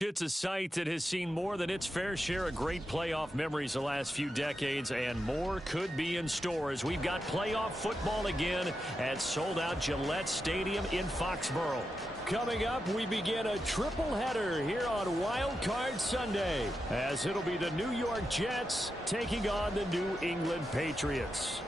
It's a site that has seen more than its fair share of great playoff memories the last few decades, and more could be in store as we've got playoff football again at sold-out Gillette Stadium in Foxborough. Coming up, we begin a triple header here on Wild Card Sunday, as it'll be the New York Jets taking on the New England Patriots.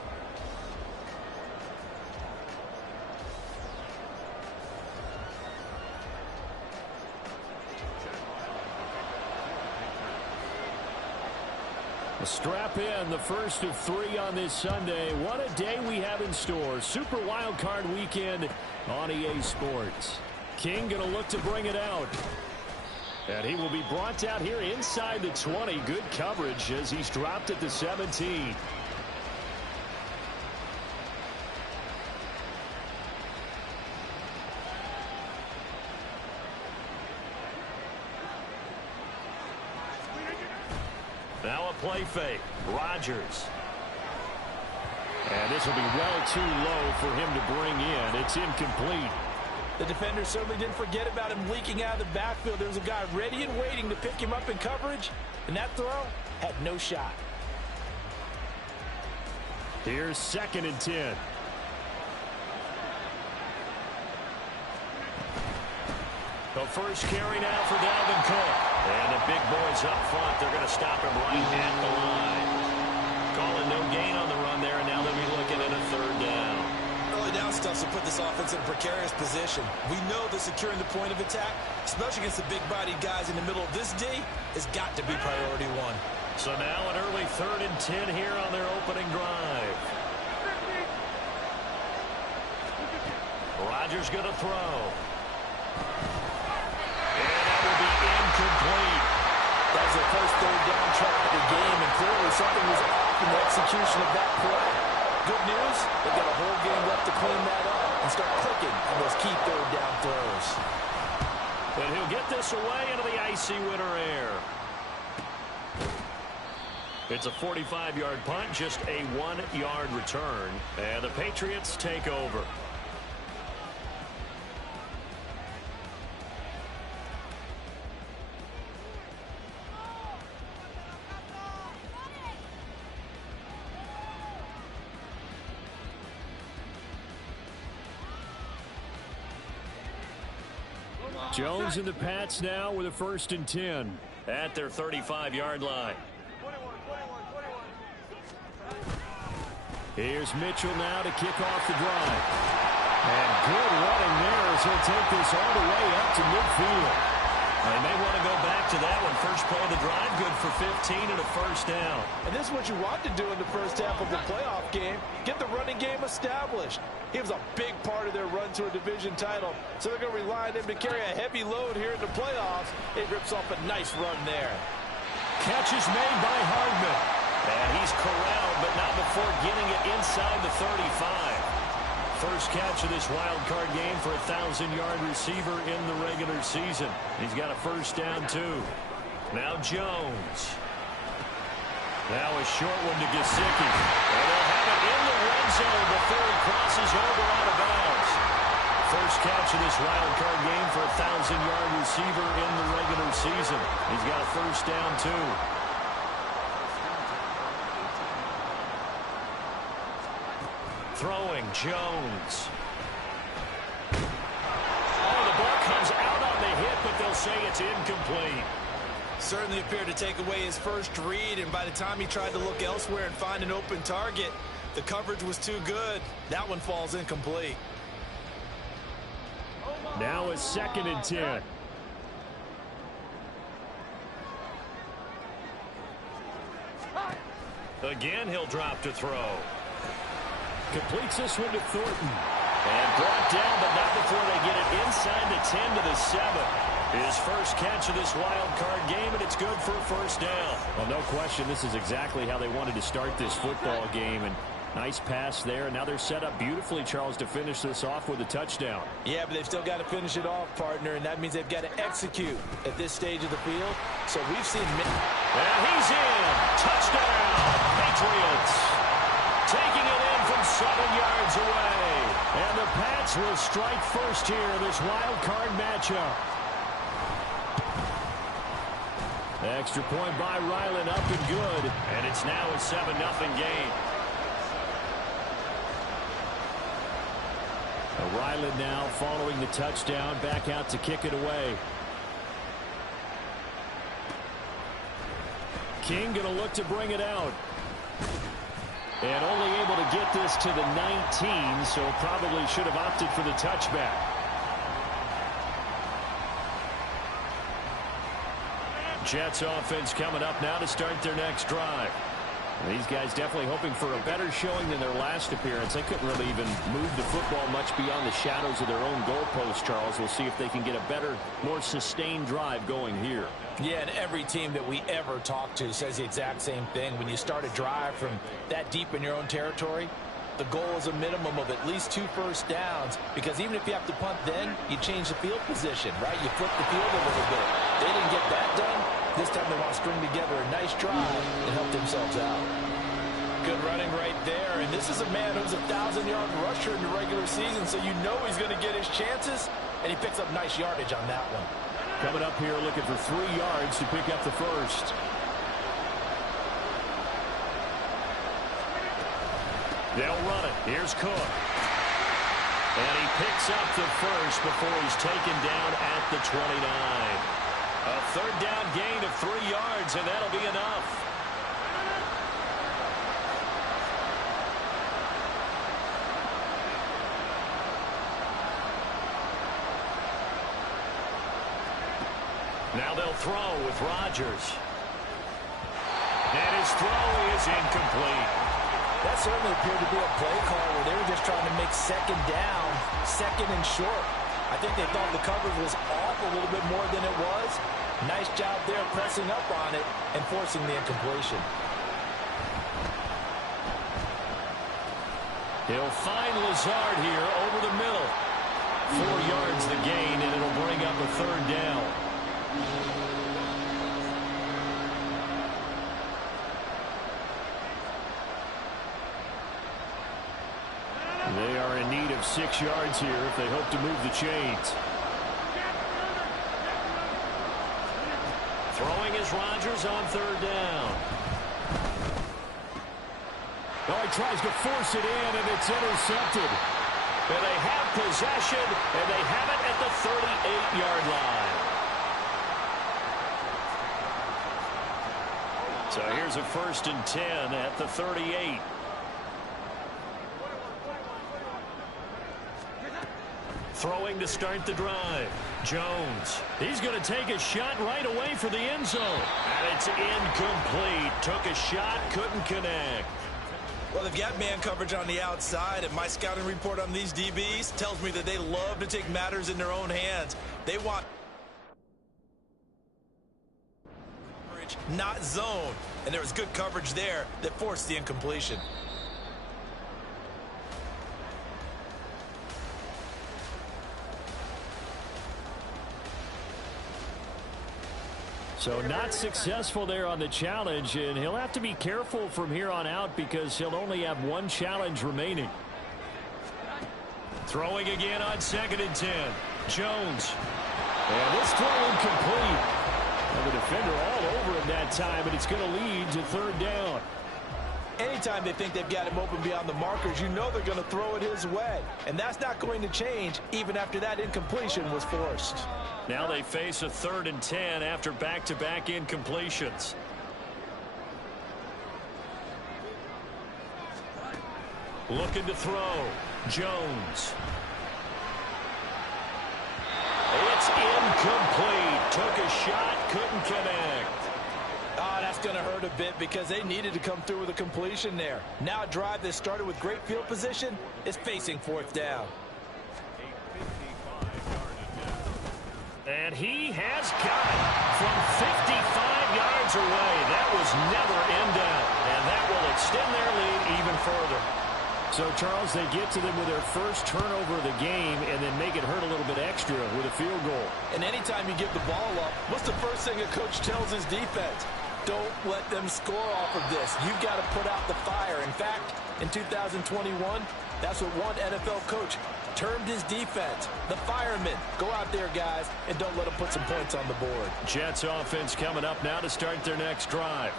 Strap in, the first of three on this Sunday. What a day we have in store. Super Wild Card Weekend on EA Sports. King going to look to bring it out. And he will be brought out here inside the 20. Good coverage as he's dropped at the 17. Now a play fake. Rodgers. And this will be well too low for him to bring in. It's incomplete. The defender certainly didn't forget about him leaking out of the backfield. There was a guy ready and waiting to pick him up in coverage, and that throw had no shot. Here's 2nd and 10. The first carry now for Dalvin Cook. And the big boys up front, they're going to stop him right at the line. Calling no gain on the run there, and now they'll be looking at a 3rd down. Early down stuff to put this offense in a precarious position. We know that securing the point of attack, especially against the big-bodied guys in the middle of this D, has got to be priority one. So now an early 3rd and 10 here on their opening drive. Rodgers going to throw. Incomplete. That was their first 3rd down try of the game, and clearly something was off in the execution of that play. Good news, they've got a whole game left to clean that up and start clicking on those key 3rd down throws. And he'll get this away into the icy winter air. It's a 45-yard punt, just a 1-yard return, and the Patriots take over. Jones and the Pats now with a 1st and 10 at their 35-yard line. Here's Mitchell now to kick off the drive. And good running there as he'll take this all the way up to midfield. They may want to go back to that one. First play of the drive, good for 15 and a 1st down. And this is what you want to do in the first half of the playoff game. Get the running game established. He was a big part of their run to a division title. So they're going to rely on him to carry a heavy load here in the playoffs. It rips off a nice run there. Catch is made by Hardman. And he's corralled, but not before getting it inside the 35. First catch of this wild card game for a 1,000-yard receiver in the regular season. He's got a 1st down, too. Now Jones. Now a short one to Gesicki. And they'll have it in the red zone before he crosses over out of bounds. First catch of this wild card game for a 1,000-yard receiver in the regular season. He's got a 1st down, too. Throwing Jones. Oh, the ball comes out on the hit, but they'll say it's incomplete. Certainly appeared to take away his first read, and by the time he tried to look elsewhere and find an open target, the coverage was too good. That one falls incomplete. Now a 2nd and 10. Again, he'll drop to throw. Completes this one to Thornton. And brought down, but not before they get it inside the 10 to the 7. His first catch of this wild card game, and it's good for a 1st down. Well, no question, this is exactly how they wanted to start this football game. And nice pass there, and now they're set up beautifully, Charles, to finish this off with a touchdown. Yeah, but they've still got to finish it off, partner, and that means they've got to execute at this stage of the field. So we've seen... And he's in! Touchdown! Patriots! Taking it in from 7 yards away. And the Pats will strike first here in this wild card matchup. Extra point by Ryland, up and good. And it's now a 7-0 game. Ryland now following the touchdown, back out to kick it away. King going to look to bring it out. And only able to get this to the 19, so probably should have opted for the touchback. Jets offense coming up now to start their next drive. These guys definitely hoping for a better showing than their last appearance. They couldn't really even move the football much beyond the shadows of their own goalpost, Charles. We'll see if they can get a better, more sustained drive going here. Yeah, and every team that we ever talk to says the exact same thing. When you start a drive from that deep in your own territory, the goal is a minimum of at least 2 first downs, because even if you have to punt then, you change the field position, right? You flip the field a little bit. They didn't get that done. This time they want to string together a nice drive and help themselves out. Good running right there, and this is a man who's a 1,000-yard rusher in the regular season, so you know he's going to get his chances, and he picks up nice yardage on that one. Coming up here looking for 3 yards to pick up the first. They'll run it. Here's Cook. And he picks up the first before he's taken down at the 29. A third down gain of 3 yards, and that'll be enough. Now they'll throw with Rodgers. And his throw is incomplete. That certainly appeared to be a play call where they were just trying to make second down, second and short. I think they thought the coverage was off a little bit more than it was. Nice job there pressing up on it and forcing the incompletion. He'll find Lazard here over the middle. 4 yards the gain, and it'll bring up a third down. They are in need of 6 yards here if they hope to move the chains. Throwing is Rodgers on third down. Oh, he tries to force it in, and it's intercepted. And they have possession, and they have it at the 38-yard line. So here's a 1st and 10 at the 38. Throwing to start the drive. Jones. He's going to take a shot right away for the end zone. And it's incomplete. Took a shot, couldn't connect. Well, they've got man coverage on the outside, and my scouting report on these DBs tells me that they love to take matters in their own hands. They want coverage, not zone. And there was good coverage there that forced the incompletion. So not successful there on the challenge, and he'll have to be careful from here on out because he'll only have 1 challenge remaining. Throwing again on 2nd and 10. Jones. And this throw incomplete. And the defender all over him that time, and it's going to lead to 3rd down. Anytime they think they've got him open beyond the markers, you know they're going to throw it his way. And that's not going to change even after that incompletion was forced. Now they face a 3rd and 10 after back-to-back incompletions. Looking to throw. Jones. It's incomplete. Took a shot, couldn't connect. That's going to hurt a bit because they needed to come through with a completion there. Now a drive that started with great field position is facing 4th down. And he has got it from 55 yards away. That was never in doubt. And that will extend their lead even further. So, Charles, they get to them with their first turnover of the game and then make it hurt a little bit extra with a field goal. And anytime you give the ball up, what's the first thing a coach tells his defense? Don't let them score off of this. You've got to put out the fire. In fact, in 2021, that's what one NFL coach termed his defense, the firemen. Go out there, guys, and don't let them put some points on the board. Jets offense coming up now to start their next drive.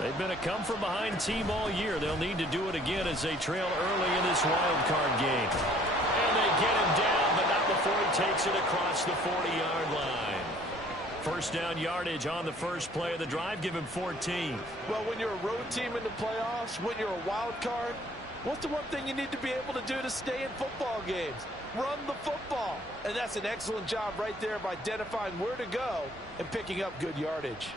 They've been a come-from-behind team all year. They'll need to do it again as they trail early in this wild card game. And they get him down, but not before he takes it across the 40-yard line. First down yardage on the first play of the drive. Give him 14. Well, when you're a road team in the playoffs, when you're a wild card, what's the one thing you need to be able to do to stay in football games? Run the football. And that's an excellent job right there of identifying where to go and picking up good yardage.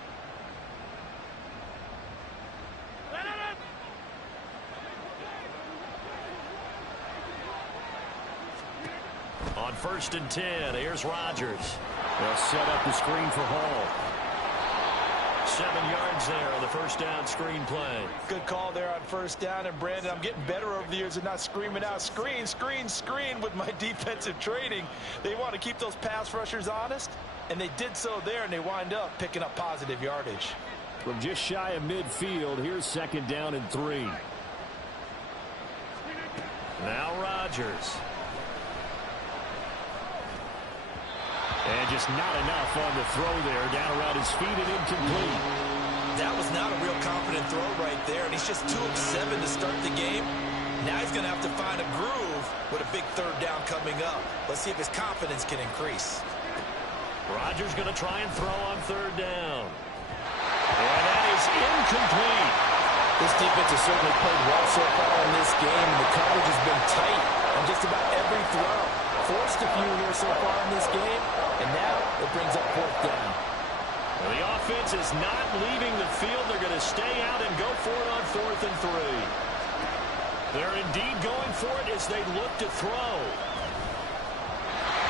On 1st and 10, here's Rodgers. They'll set up the screen for Hall. 7 yards there on the first down screen play. Good call there on first down. And, Brandon, I'm getting better over the years of not screaming out, screen, screen, screen with my defensive training. They want to keep those pass rushers honest, and they did so there, and they wind up picking up positive yardage. From just shy of midfield, here's 2nd down and 3. Now Rodgers. And just not enough on the throw there. Down around his feet and incomplete. That was not a real confident throw right there, and he's just 2 of 7 to start the game. Now he's going to have to find a groove with a big 3rd down coming up. Let's see if his confidence can increase. Rodgers going to try and throw on 3rd down. And that is incomplete. This defense has certainly played well so far in this game, and the coverage has been tight on just about every throw. Forced a few here so far in this game, and now it brings up 4th down. Well, the offense is not leaving the field. They're going to stay out and go for it on 4th and 3. They're indeed going for it as they look to throw.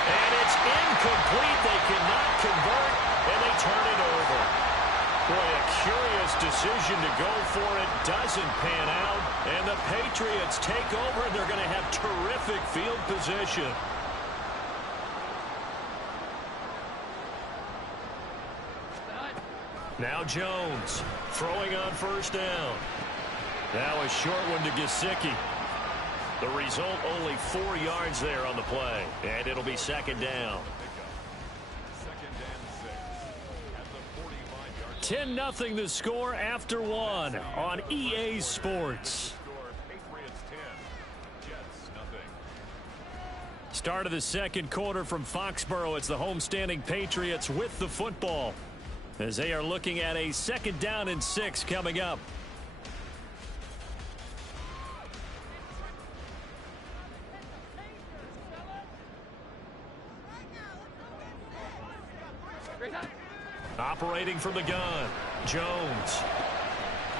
And it's incomplete. They cannot convert, and they turn it over. Boy, a curious decision to go for it. Doesn't pan out, and the Patriots take over, and they're going to have terrific field position. Now Jones throwing on 1st down. Now a short one to Gesicki. The result, only 4 yards there on the play. And it'll be 2nd down. 10-0 the score after 1 on EA Sports. Start of the 2nd quarter from Foxborough. It's the homestanding Patriots with the football, as they are looking at a 2nd down and 6 coming up. Operating from the gun, Jones.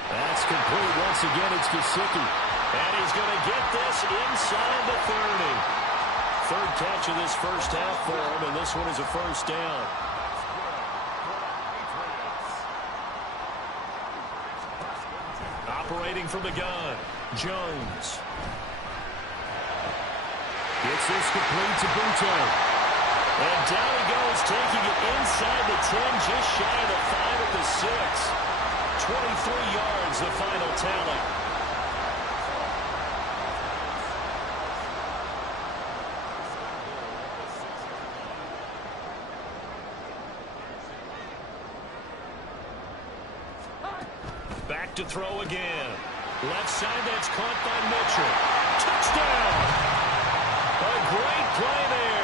That's complete once again. It's Gesicki. And he's going to get this inside the 30. 3rd catch of this first half for him, and this one is a 1st down. Operating from the gun, Jones. Gets this complete to Butte. And down he goes, taking it inside the 10, just shy of the 5 at the 6. 23 yards, the final tally. Back to throw again. Left side, that's caught by Mitchell. Touchdown! A great play there.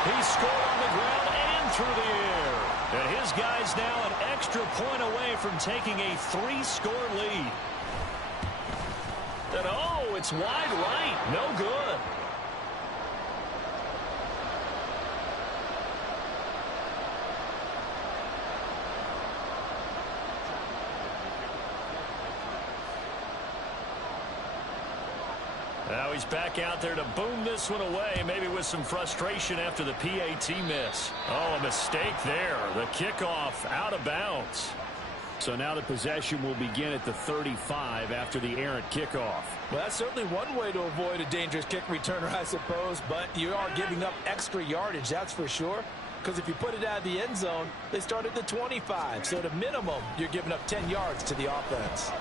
He scored on the ground and through the air. And his guys now an extra point away from taking a 3-score lead. And oh, it's wide right. No good. Now he's back out there to boom this one away, maybe with some frustration after the PAT miss. Oh, a mistake there. The kickoff out of bounds. So now the possession will begin at the 35 after the errant kickoff. Well, that's certainly one way to avoid a dangerous kick returner, I suppose, but you are giving up extra yardage, that's for sure. Because if you put it out of the end zone, they start at the 25. So at a minimum, you're giving up 10 yards to the offense.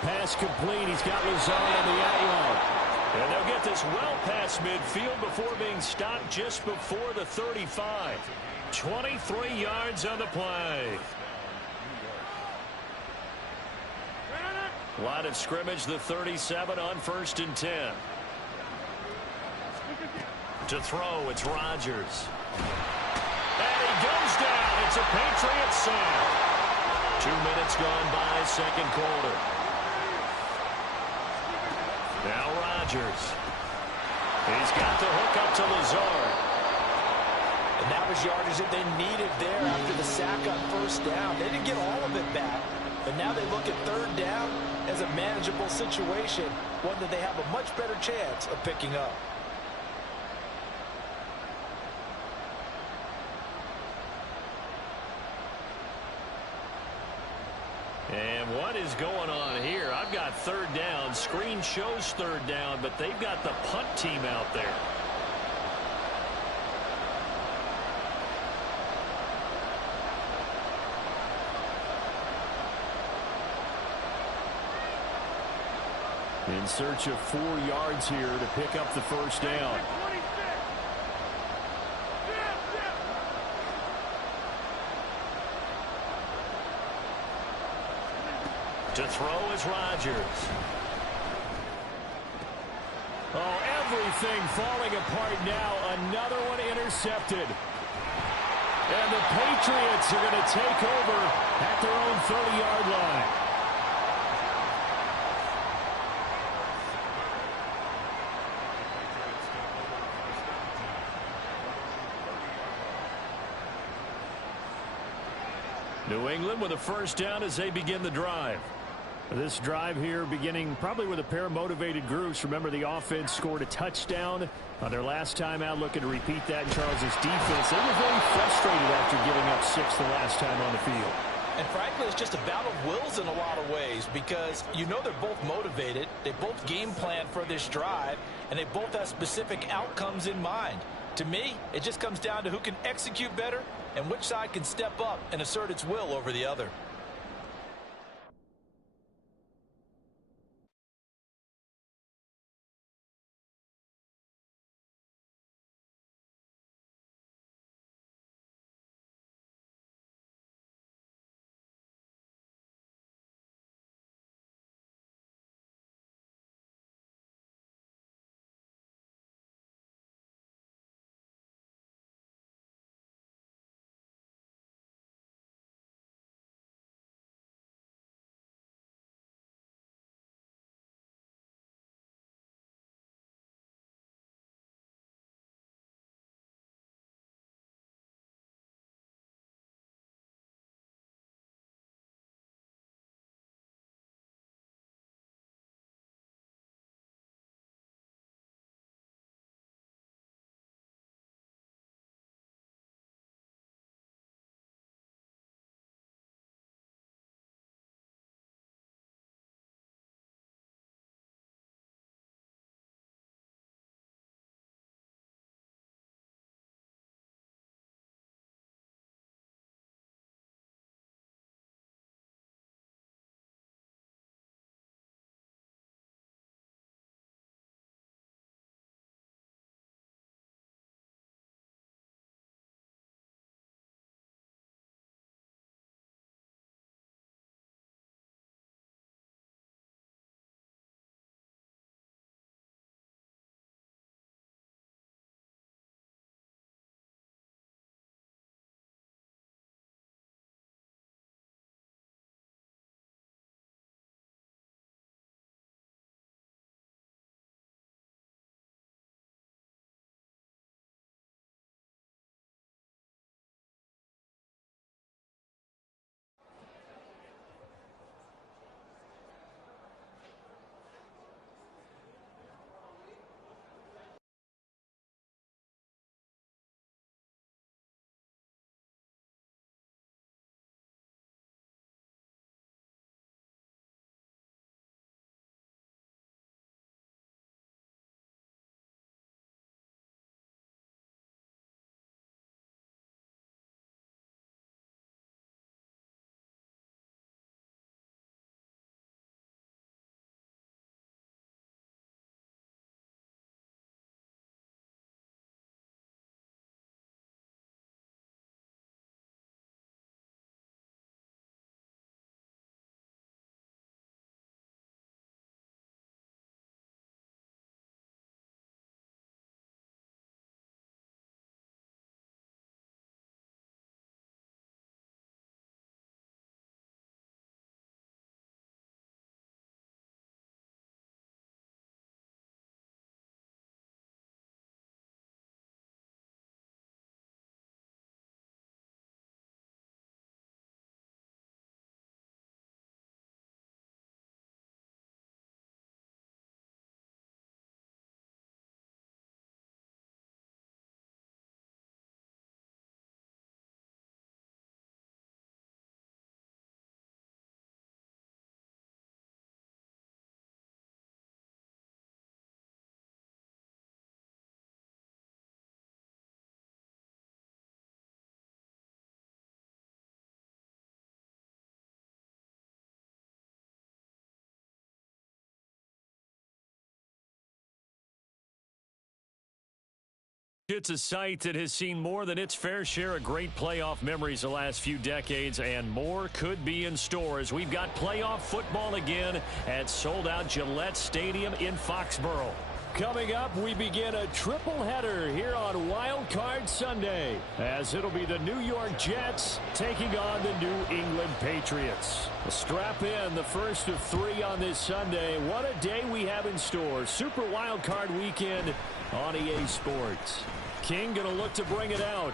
Pass complete. He's got Lazard on the outline. And they'll get this well past midfield before being stopped just before the 35. 23 yards on the play. Line of scrimmage, the 37 on 1st and 10. To throw, it's Rodgers. And he goes down. It's a Patriots sack. 2 minutes gone by, second quarter. Now Rodgers. He's got the hook up to Lazard. And that was yardage that they needed there after the sack on 1st down. They didn't get all of it back, but now they look at 3rd down as a manageable situation, one that they have a much better chance of picking up. And what is going on here? I've got 3rd down. Screen shows 3rd down, but they've got the punt team out there. In search of 4 yards here to pick up the 1st down. To throw is Rodgers. Oh, everything falling apart now. Another one intercepted. And the Patriots are going to take over at their own 30-yard line. New England with a 1st down as they begin the drive. This drive here beginning probably with a pair of motivated groups. Remember, the offense scored a touchdown on their last time out, looking to repeat that in Charles' defense. They were very frustrated after giving up 6 the last time on the field. And frankly, it's just a battle of wills in a lot of ways because you know they're both motivated. They both game plan for this drive, and they both have specific outcomes in mind. To me, it just comes down to who can execute better and which side can step up and assert its will over the other. It's a site that has seen more than its fair share of great playoff memories the last few decades, and more could be in store as we've got playoff football again at sold-out Gillette Stadium in Foxborough. Coming up, we begin a triple header here on Wild Card Sunday, as it'll be the New York Jets taking on the New England Patriots. Strap in, the first of 3 on this Sunday. What a day we have in store. Super Wild Card Weekend on EA Sports. King going to look to bring it out,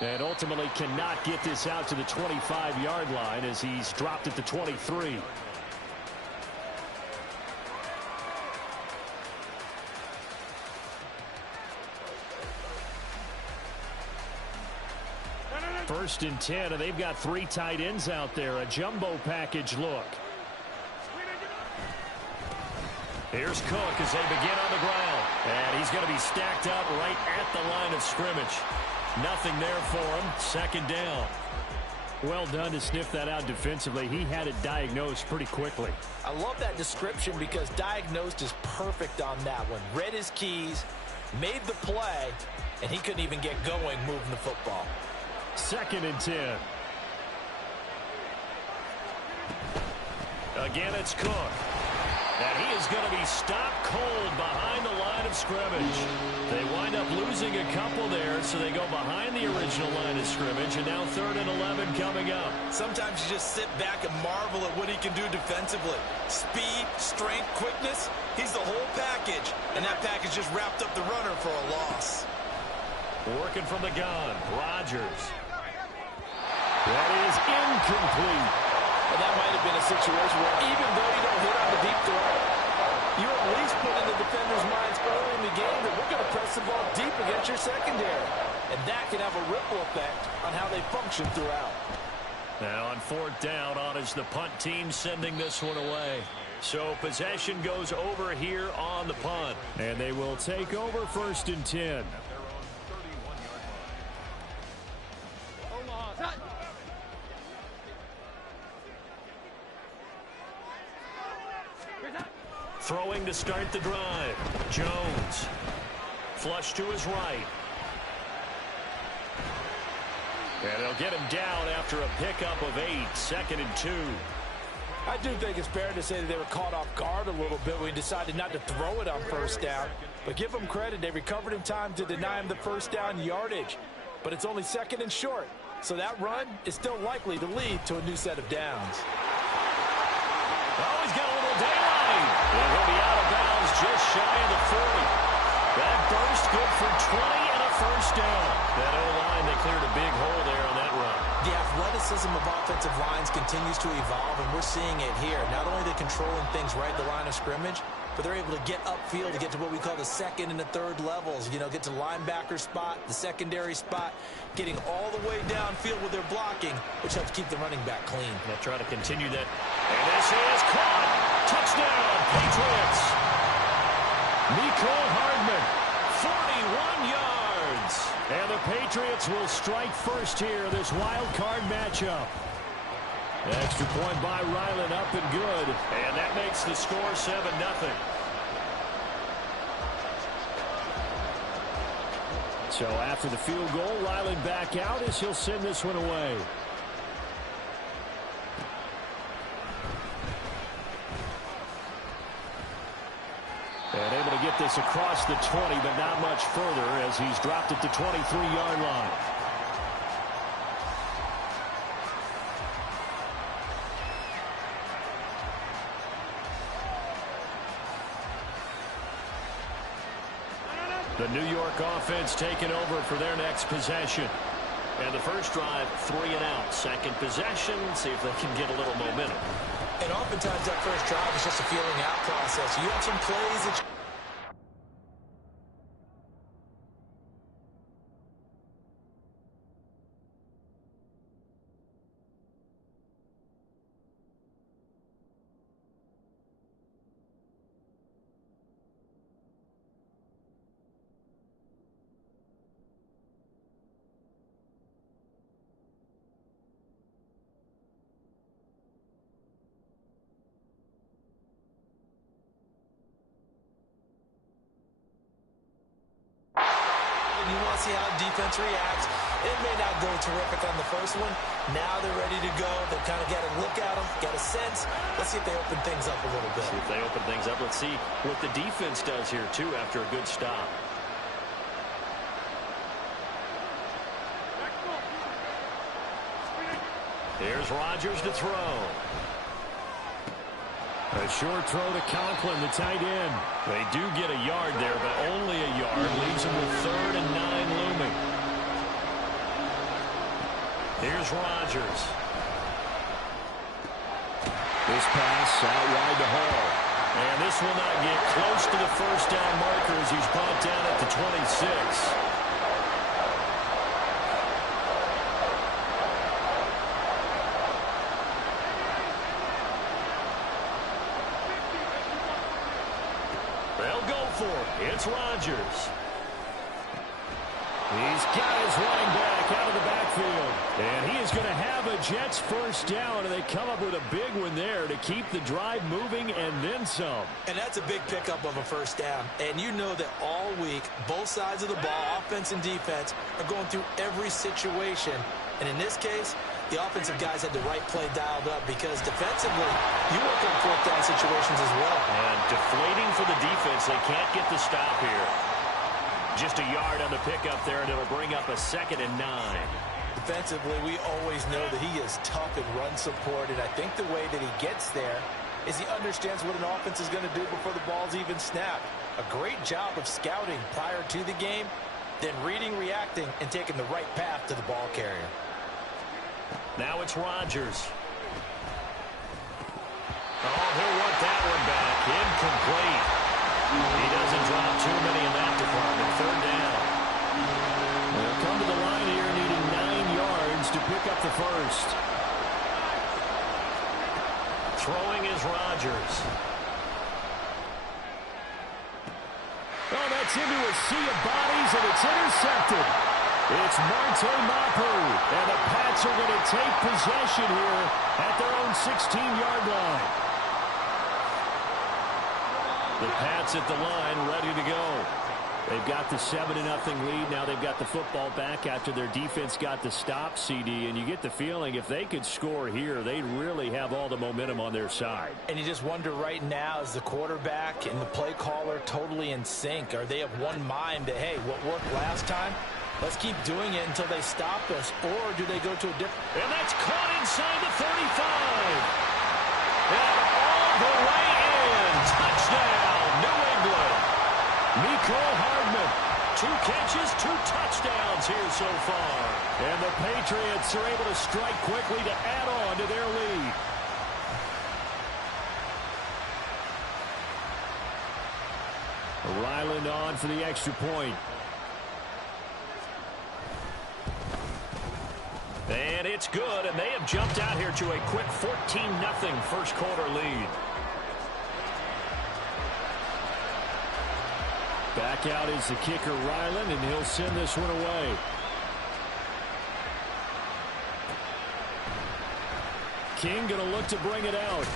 and ultimately cannot get this out to the 25-yard line as he's dropped at the 23. First and 10, and they've got 3 tight ends out there. A jumbo package look. Here's Cook as they begin on the ground. And he's going to be stacked up right at the line of scrimmage. Nothing there for him. Second down. Well done to sniff that out defensively. He had it diagnosed pretty quickly. I love that description because diagnosed is perfect on that one. Read his keys, made the play, and he couldn't even get going moving the football. Second and 10. Again, it's Cook. And he is going to be stopped cold behind the line of scrimmage. They wind up losing a couple there, so they go behind the original line of scrimmage, and now 3rd and 11 coming up. Sometimes you just sit back and marvel at what he can do defensively. Speed, strength, quickness, he's the whole package. And that package just wrapped up the runner for a loss. Working from the gun, Rodgers. That is incomplete. And that might have been a situation where even though you don't hit on the deep throw, you at least put in the defender's minds early in the game that we're going to press the ball deep against your secondary. And that can have a ripple effect on how they function throughout. Now on 4th down, on is the punt team sending this one away. So possession goes over here on the punt. And they will take over 1st and 10. Throwing to start the drive. Jones. Flush to his right. And they'll get him down after a pickup of 8. 2nd and 2. I do think it's fair to say that they were caught off guard a little bit when we decided not to throw it on 1st down. But give them credit. They recovered in time to deny him the 1st down yardage. But it's only 2nd and short. So that run is still likely to lead to a new set of downs. Oh, he's got a little daylight. And he'll be out of bounds just shy of the 40. That burst good for 20 and a 1st down. That O-line, they cleared a big hole there on that run. The athleticism of offensive lines continues to evolve, and we're seeing it here. Not only are they controlling things right at the line of scrimmage, but they're able to get upfield to get to what we call the 2nd and the 3rd levels. You know, get to the linebacker spot, the secondary spot, getting all the way downfield with their blocking, which helps keep the running back clean. They'll try to continue that. And this is caught. Touchdown, Patriots. Mecole Hardman, 41 yards. And the Patriots will strike first here, this wild card matchup. Extra point by Ryland, up and good. And that makes the score 7-0. So after the field goal, Ryland back out as he'll send this one away. And able to get this across the 20, but not much further as he's dropped at the 23-yard line. The New York offense taking over for their next possession. And the first drive, 3 and out. Second possession, see if they can get a little momentum. And oftentimes that first drive is just a feeling out process. You have some plays that and you want to see how defense reacts. It may not go terrific on the first one. Now they're ready to go. They've kind of got a look at them, got a sense. Let's see if they open things up a little bit. See if they open things up. Let's see what the defense does here, too, after a good stop. Here's Rodgers to throw. A short throw to Conklin, the tight end. They do get a yard there, but only a yard. Leaves them with 3rd and 9 looming. Here's Rodgers. This pass out wide to Hall. And this will not get close to the first down marker as he's brought down at the 26. They'll go for it. It's Rodgers. He's got his running back out of the backfield. And he is going to have a Jets first down, and they come up with a big one there to keep the drive moving and then some. And that's a big pickup of a first down. And you know that all week, both sides of the ball, offense and defense, are going through every situation. And in this case, the offensive guys had the right play dialed up because defensively, you work on 4th down situations as well. And deflating for the defense. They can't get the stop here. Just a yard on the pickup there, and it'll bring up a 2nd and 9. Defensively, we always know that he is tough in run support, and I think the way that he gets there is he understands what an offense is going to do before the ball's even snapped. A great job of scouting prior to the game, then reading, reacting, and taking the right path to the ball carrier. Now it's Rodgers. Oh, he'll want that one back. Incomplete. He doesn't drop too many in that department. 3rd down. They'll come to the line here needing 9 yards to pick up the first. Throwing is Rodgers. Oh, that's into a sea of bodies, and it's intercepted. It's Monte Mapu, and the Pats are going to take possession here at their own 16-yard line. The Pats at the line, ready to go. They've got the 7-0 lead. Now they've got the football back after their defense got the stop, CD. And you get the feeling if they could score here, they'd really have all the momentum on their side. And you just wonder right now, is the quarterback and the play caller totally in sync? Are they of one mind that, hey, what worked last time, let's keep doing it until they stop us? Or do they go to a different... And that's caught inside the 35. And all the way in. Touchdown, New England. Mecole Hardman, 2 catches, 2 touchdowns here so far. And the Patriots are able to strike quickly to add on to their lead. Ryland on for the extra point. And it's good, and they have jumped out here to a quick 14-0 first quarter lead. Back out is the kicker, Ryland, and he'll send this one away. King going to look to bring it out.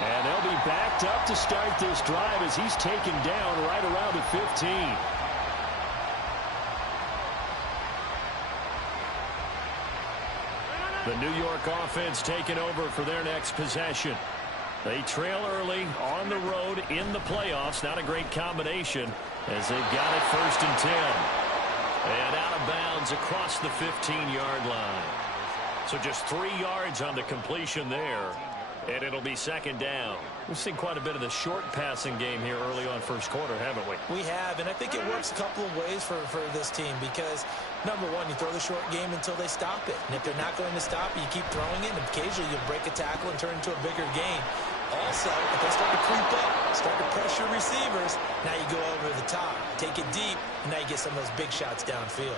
And they'll be backed up to start this drive as he's taken down right around the 15. The New York offense taking over for their next possession. They trail early on the road in the playoffs. Not a great combination as they've got it 1st and 10. And out of bounds across the 15-yard line. So just 3 yards on the completion there. And it'll be 2nd down. We've seen quite a bit of the short passing game here early on first quarter, haven't we? We have, and I think it works a couple of ways for this team because, number one, you throw the short game until they stop it. And if they're not going to stop it, you keep throwing it, and occasionally you break a tackle and turn into a bigger gain. Also, if they start to creep up, start to pressure receivers, now you go over the top, take it deep, and now you get some of those big shots downfield.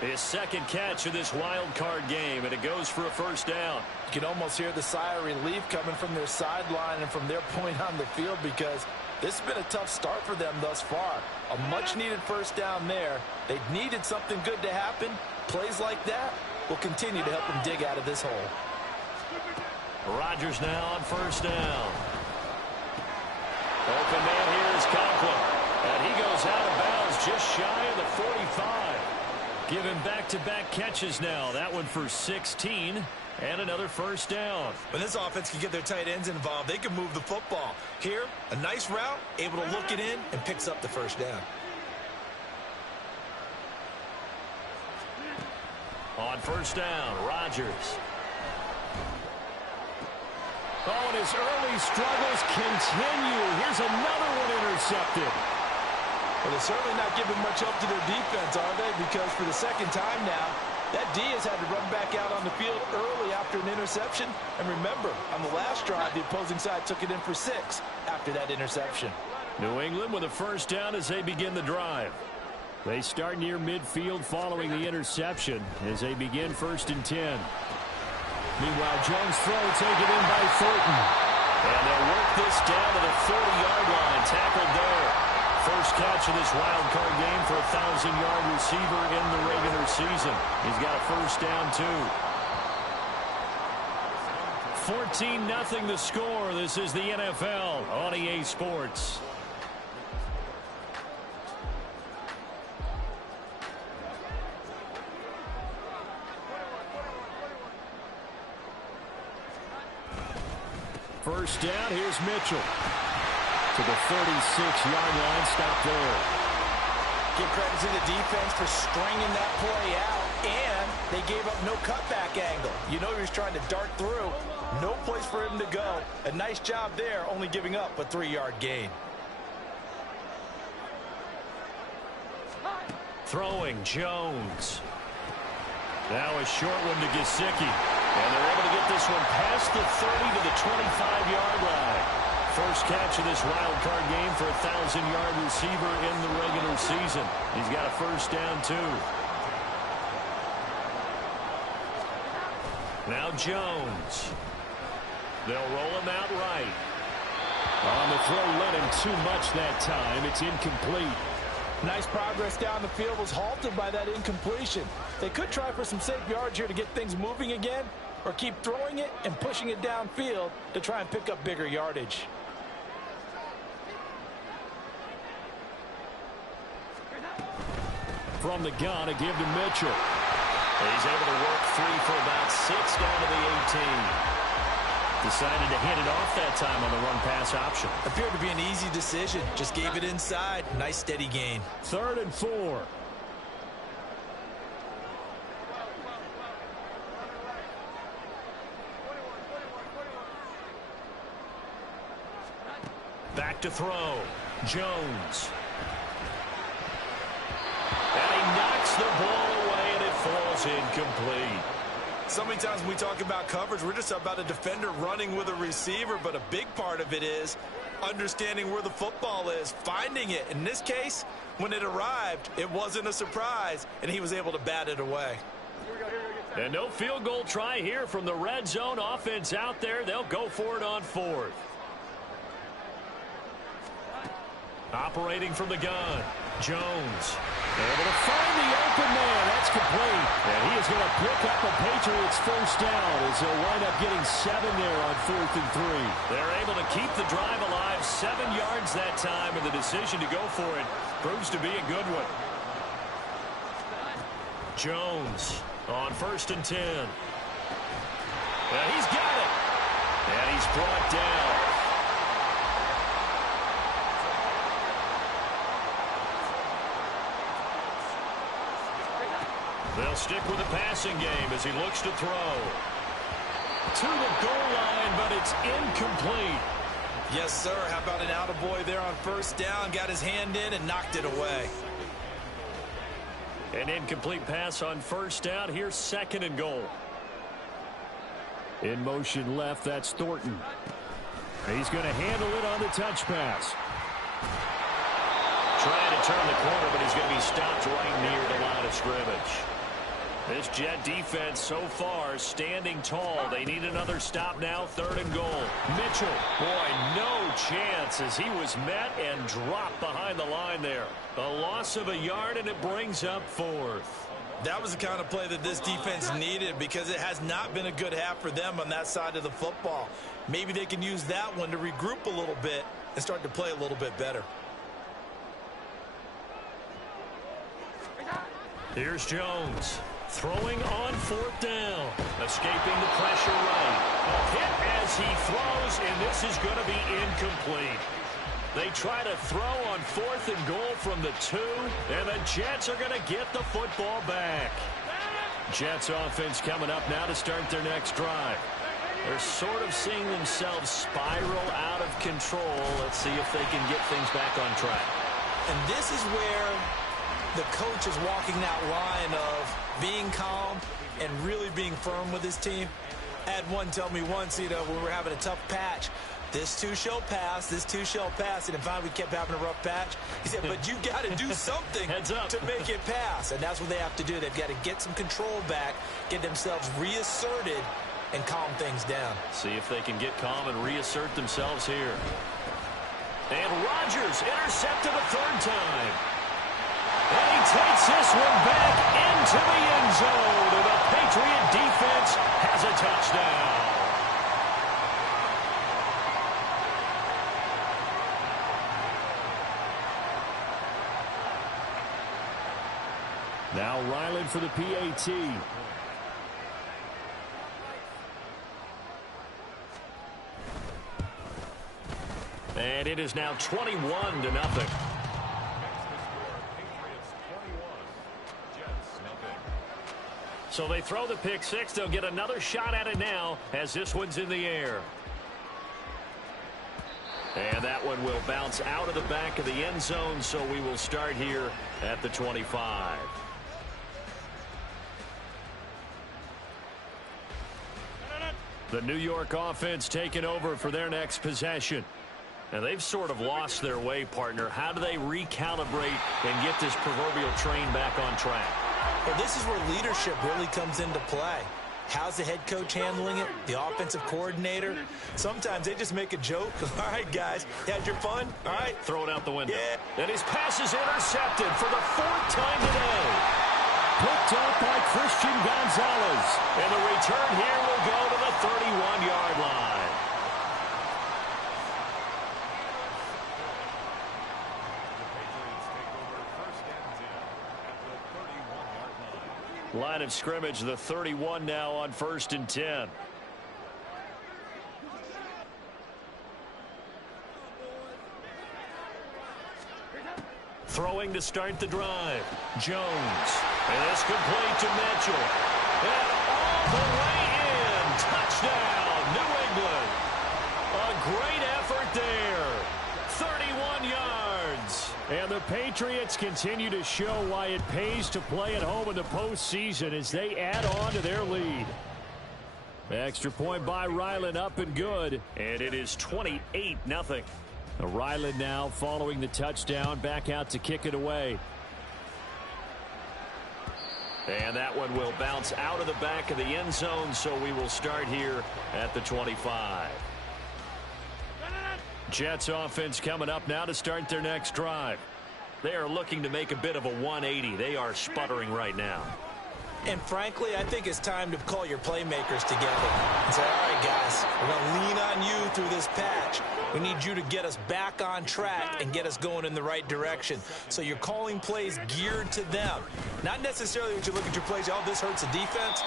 His 2nd catch of this wild card game, and it goes for a 1st down. You can almost hear the sigh of relief coming from their sideline and from their point on the field because this has been a tough start for them thus far. A much-needed 1st down there. They needed something good to happen. Plays like that will continue to help them dig out of this hole. Rodgers now on 1st down. Open man here is Conklin. And he goes out of bounds just shy of the 45. Giving back-to-back catches now. That one for 16 and another first down. When this offense can get their tight ends involved, they can move the football. Here, a nice route, able to look it in and picks up the first down. On first down, Rodgers. Oh, and his early struggles continue. Here's another one intercepted. Well, they're certainly not giving much help to their defense, are they? Because for the second time now, that D has had to run back out on the field early after an interception. And remember, on the last drive, the opposing side took it in for 6 after that interception. New England with a first down as they begin the drive. They start near midfield following the interception as they begin 1st and 10. Meanwhile, Jones' throw taken in by Thornton. And they'll work this down to the 40-yard line. Tackled there. First catch of this wild card game for a 1,000-yard receiver in the regular season. He's got a first down, too. 14-0 the score. This is the NFL on EA Sports. First down, here's Mitchell. To the 36-yard line, stop there. Give credit to the defense for stringing that play out, and they gave up no cutback angle. You know he was trying to dart through. No place for him to go. A nice job there, only giving up a 3-yard gain. Throwing, Jones. Now a short one to Gesicki. And they're able to get this one past the 30 to the 25-yard line. First catch of this wild card game for a 1,000-yard receiver in the regular season. He's got a first down, too. Now Jones. They'll roll him out right. On the throw, let him too much that time. It's incomplete. Nice progress down the field was halted by that incompletion. They could try for some safe yards here to get things moving again, or keep throwing it and pushing it downfield to try and pick up bigger yardage. From the gun, a give to Mitchell. He's able to work 3 for about 6 down to the 18. Decided to hand it off that time on the run-pass option. Appeared to be an easy decision. Just gave it inside. Nice steady gain. 3rd and 4. Back to throw. Jones. And he knocks the ball away, and it falls incomplete. So many times when we talk about coverage, we're just about a defender running with a receiver, but a big part of it is understanding where the football is, finding it. In this case, when it arrived, it wasn't a surprise, and he was able to bat it away. And no field goal try here from the red zone offense out there. They'll go for it on 4th. Operating from the gun, Jones. Able to find the open man. That's complete. And he is going to pick up the Patriots first down as they'll wind up getting 7 there on 4th and 3. They're able to keep the drive alive. 7 yards that time, and the decision to go for it proves to be a good one. Jones on 1st and 10. And he's got it. And he's brought down. They'll stick with the passing game as he looks to throw. To the goal line, but it's incomplete. Yes, sir. How about an attaboy there on first down? Got his hand in and knocked it away. An incomplete pass on first down. Here's 2nd and goal. In motion left, that's Thornton. He's going to handle it on the touch pass. Trying to turn the corner, but he's going to be stopped right near the line of scrimmage. This Jet defense so far standing tall. They need another stop now. 3rd and goal. Mitchell, boy, no chance as he was met and dropped behind the line there. A loss of a yard, and it brings up 4th. That was the kind of play that this defense needed because it has not been a good half for them on that side of the football. Maybe they can use that one to regroup a little bit and start to play a little bit better. Here's Jones. Throwing on 4th down. Escaping the pressure right. A hit as he throws, and this is going to be incomplete. They try to throw on 4th and goal from the 2, and the Jets are going to get the football back. Jets offense coming up now to start their next drive. They're sort of seeing themselves spiral out of control. Let's see if they can get things back on track. And this is where the coach is walking that line of being calm and really being firm with his team. I had one tell me once, when we were having a tough patch, this too shall pass, this too shall pass. And finally we kept having a rough patch. He said, but you got to do something to make it pass. And that's what they have to do. They've got to get some control back, get themselves reasserted, and calm things down. See if they can get calm and reassert themselves here. And Rodgers intercepted a 3rd time. And he takes this one back into the end zone. And the Patriot defense has a touchdown. Now Ryland for the PAT. And it is now 21-0. So they throw the pick 6. They'll get another shot at it now as this one's in the air. And that one will bounce out of the back of the end zone, so we will start here at the 25. The New York offense taking over for their next possession. And they've sort of lost their way, partner. How do they recalibrate and get this proverbial train back on track? Well, this is where leadership really comes into play. How's the head coach handling it? The offensive coordinator? Sometimes they just make a joke. All right, guys, had your fun? All right. Throw it out the window. Yeah. And his pass is intercepted for the 4th time today. Picked up by Christian Gonzalez. And the return here will go to the 31-yard line. Line of scrimmage, the 31 now on 1st and 10. Throwing to start the drive. Jones. And it's complete to Mitchell. And all the way in. Touchdown, New England. A great effort there. 31 yards. And the Patriots continue to show why it pays to play at home in the postseason as they add on to their lead. Extra point by Ryland, up and good. And it is 28-0. Ryland now following the touchdown, back out to kick it away. And that one will bounce out of the back of the end zone, so we will start here at the 25. Jets offense coming up now to start their next drive. They are looking to make a bit of a 180. They are sputtering right now. And frankly, I think it's time to call your playmakers together and say, all right, guys, we're going to lean on you through this patch. We need you to get us back on track and get us going in the right direction. So you're calling plays geared to them. Not necessarily that you look at your plays, oh, this hurts the defense.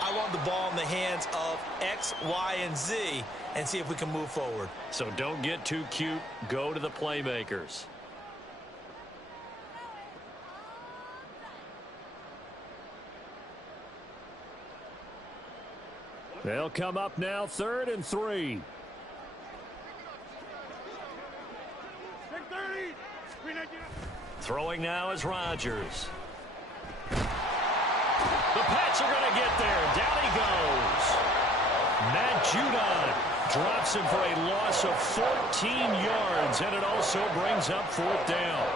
I want the ball in the hands of X, Y, and Z and see if we can move forward. So don't get too cute. Go to the playmakers. They'll come up now, 3rd and 3. Throwing now is Rodgers. The Pats are going to get there. Down he goes. Matt Judon drops him for a loss of 14 yards, and it also brings up 4th down.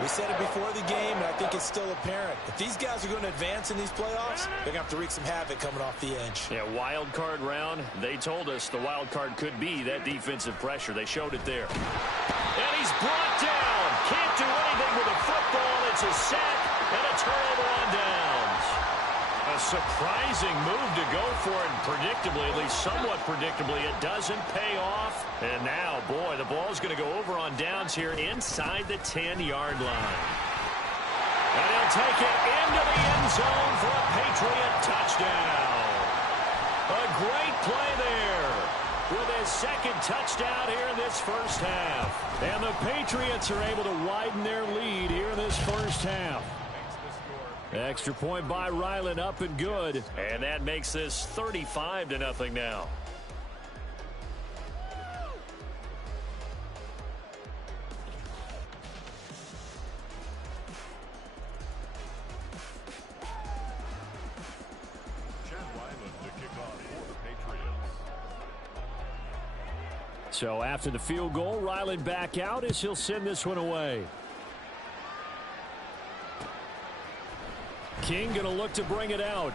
We said it before the game, and I think it's still apparent. If these guys are going to advance in these playoffs, they're going to have to wreak some havoc coming off the edge. Yeah, wild card round. They told us the wild card could be that defensive pressure. They showed it there. And he's brought down. Can't do anything with a football. It's a sack and a turnover on downs. A surprising move to go for it, and predictably, at least somewhat predictably, it doesn't pay off. And now, boy, the ball's going to go over on downs here inside the 10-yard line. And he'll take it into the end zone for a Patriot touchdown. A great play there with his second touchdown here in this first half. And the Patriots are able to widen their lead here in this first half. Extra point by Ryland, up and good. And that makes this 35-0 now. So after the field goal, Ryland back out as he'll send this one away. King going to look to bring it out.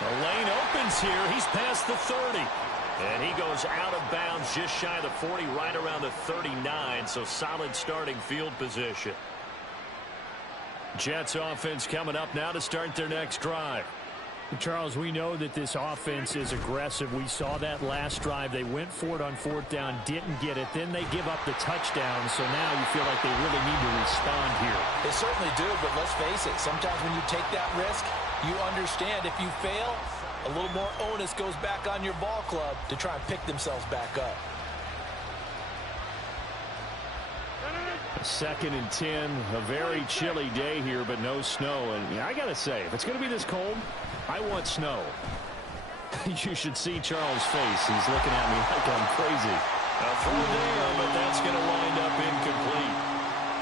The lane opens here. He's past the 30. And he goes out of bounds just shy of the 40, right around the 39. So solid starting field position. Jets offense coming up now to start their next drive. Charles, we know that this offense is aggressive. We saw that last drive. They went for it on fourth down, didn't get it. Then they give up the touchdown. So now you feel like they really need to respond here. They certainly do, but let's face it. Sometimes when you take that risk, you understand if you fail, a little more onus goes back on your ball club to try and pick themselves back up. 2nd and 10, a very chilly day here, but no snow. And I got to say, if it's going to be this cold, I want snow. You should see Charles' face. He's looking at me like I'm crazy. A throw there, but that's going to wind up incomplete.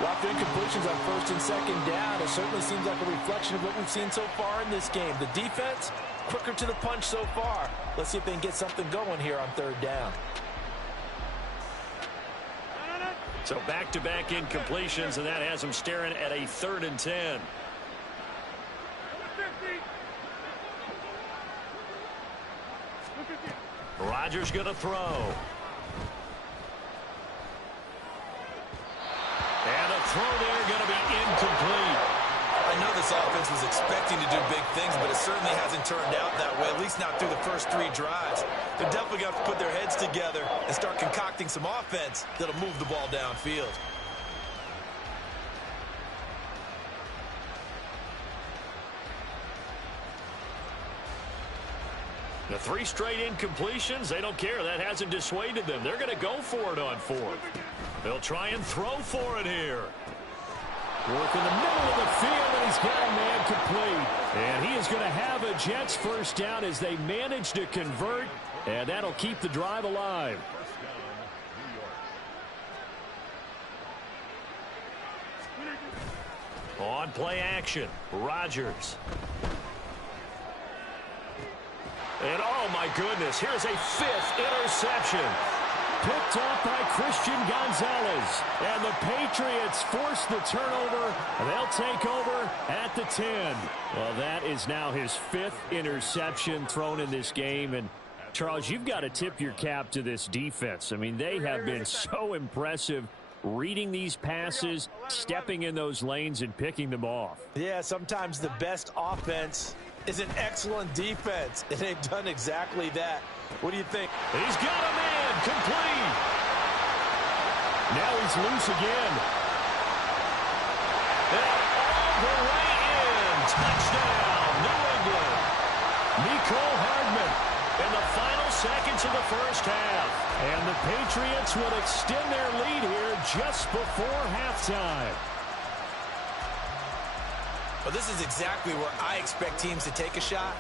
Well, after incompletions on 1st and 2nd down, it certainly seems like a reflection of what we've seen so far in this game. The defense, quicker to the punch so far. Let's see if they can get something going here on 3rd down. So back-to-back incompletions, and that has them staring at a 3rd and 10. Rodgers going to throw. And a throw there going to be incomplete. I know this offense was expecting to do big things, but it certainly hasn't turned out that way, at least not through the first 3 drives. They're definitely going to have to put their heads together and start concocting some offense that'll move the ball downfield. The 3 straight incompletions, they don't care. That hasn't dissuaded them. They're going to go for it on 4th. They'll try and throw for it here. Work in the middle of the field, and he's got a man complete. And he is going to have a Jets first down as they manage to convert, and that'll keep the drive alive. On play action, Rodgers. And oh my goodness, here's a 5th interception. Picked off by Christian Gonzalez. And the Patriots force the turnover. They'll take over at the 10. Well, that is now his 5th interception thrown in this game. And Charles, you've got to tip your cap to this defense. I mean, they have been so impressive reading these passes, stepping in those lanes and picking them off. Yeah, sometimes the best offense is an excellent defense, and they've done exactly that. What do you think? He's got a man complete. Now he's loose again. And all the way in. Touchdown, New England. Mecole Hardman in the final seconds of the first half. And the Patriots will extend their lead here just before halftime. Well, this is exactly where I expect teams to take a shot.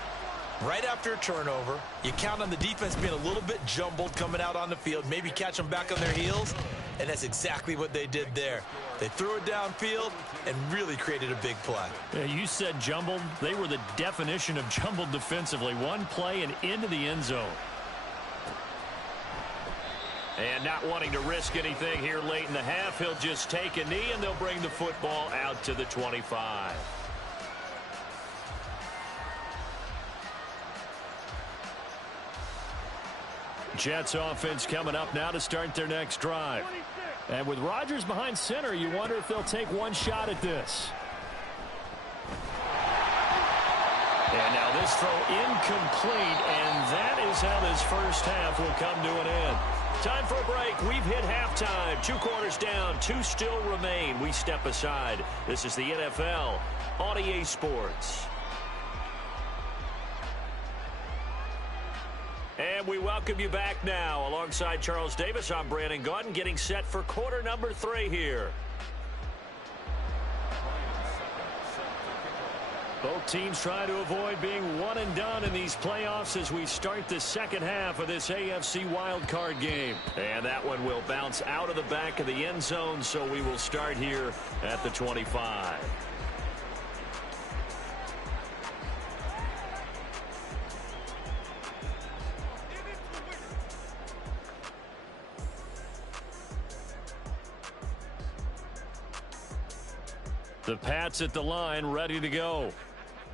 Right after a turnover, you count on the defense being a little bit jumbled coming out on the field, maybe catch them back on their heels, and that's exactly what they did there. They threw it downfield and really created a big play. Yeah, you said jumbled. They were the definition of jumbled defensively. One play and into the end zone. And not wanting to risk anything here late in the half, he'll just take a knee and they'll bring the football out to the 25. Jets offense coming up now to start their next drive. And with Rodgers behind center, you wonder if they'll take one shot at this. And now this throw incomplete, and that is how this first half will come to an end. Time for a break. We've hit halftime. 2 quarters down. 2 still remain. We step aside. This is the NFL on EA Sports. And we welcome you back now. Alongside Charles Davis, I'm Brandon Gaudin, getting set for quarter number 3 here. Both teams trying to avoid being one and done in these playoffs as we start the second half of this AFC wildcard game. And that one will bounce out of the back of the end zone, so we will start here at the 25. The Pats at the line, ready to go.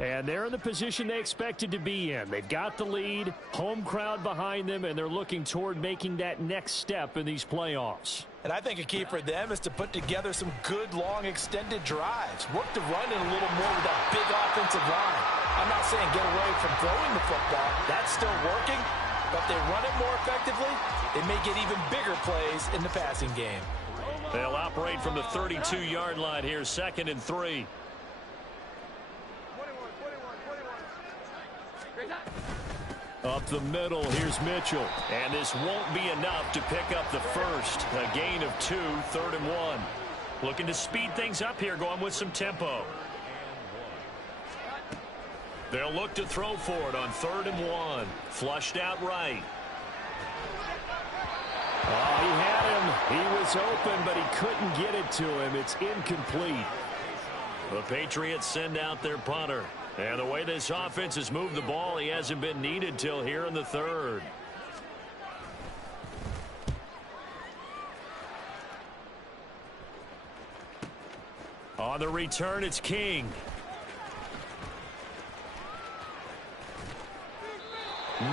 And they're in the position they expected to be in. They've got the lead, home crowd behind them, and they're looking toward making that next step in these playoffs. And I think a key for them is to put together some good, long, extended drives. Work the run in a little more with that big offensive line. I'm not saying get away from throwing the football. That's still working. But if they run it more effectively, they may get even bigger plays in the passing game. They'll operate from the 32-yard line here, 2nd and 3. Up the middle, here's Mitchell. And this won't be enough to pick up the first. A gain of 2, 3rd and 1. Looking to speed things up here, going with some tempo. They'll look to throw for it on 3rd and 1. Flushed out right. Oh, he had him. He was open, but he couldn't get it to him. It's incomplete. The Patriots send out their punter. And the way this offense has moved the ball, he hasn't been needed till here in the 3rd. On the return, it's King.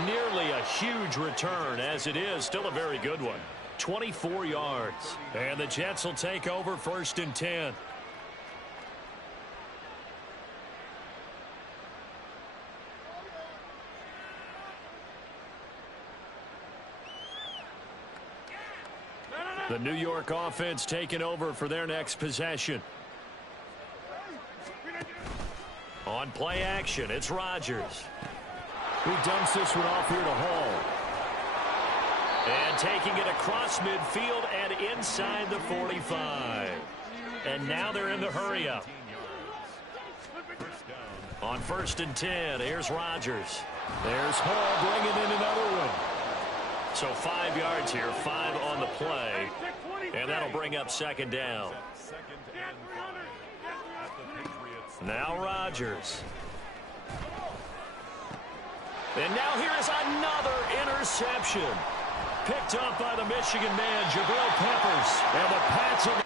Nearly a huge return, as it is. Still a very good one. 24 yards. And the Jets will take over 1st and 10. The New York offense taking over for their next possession. On play action, it's Rodgers. He dumps this one off here to Hall. And taking it across midfield and inside the 45. And now they're in the hurry-up. On 1st and 10, here's Rodgers. There's Hall bringing in another one. So 5 yards here, 5 on the play. And that'll bring up 2nd down. Now Rodgers. And now here is another interception. Picked up by the Michigan man, Jabril Peppers. And the Pats are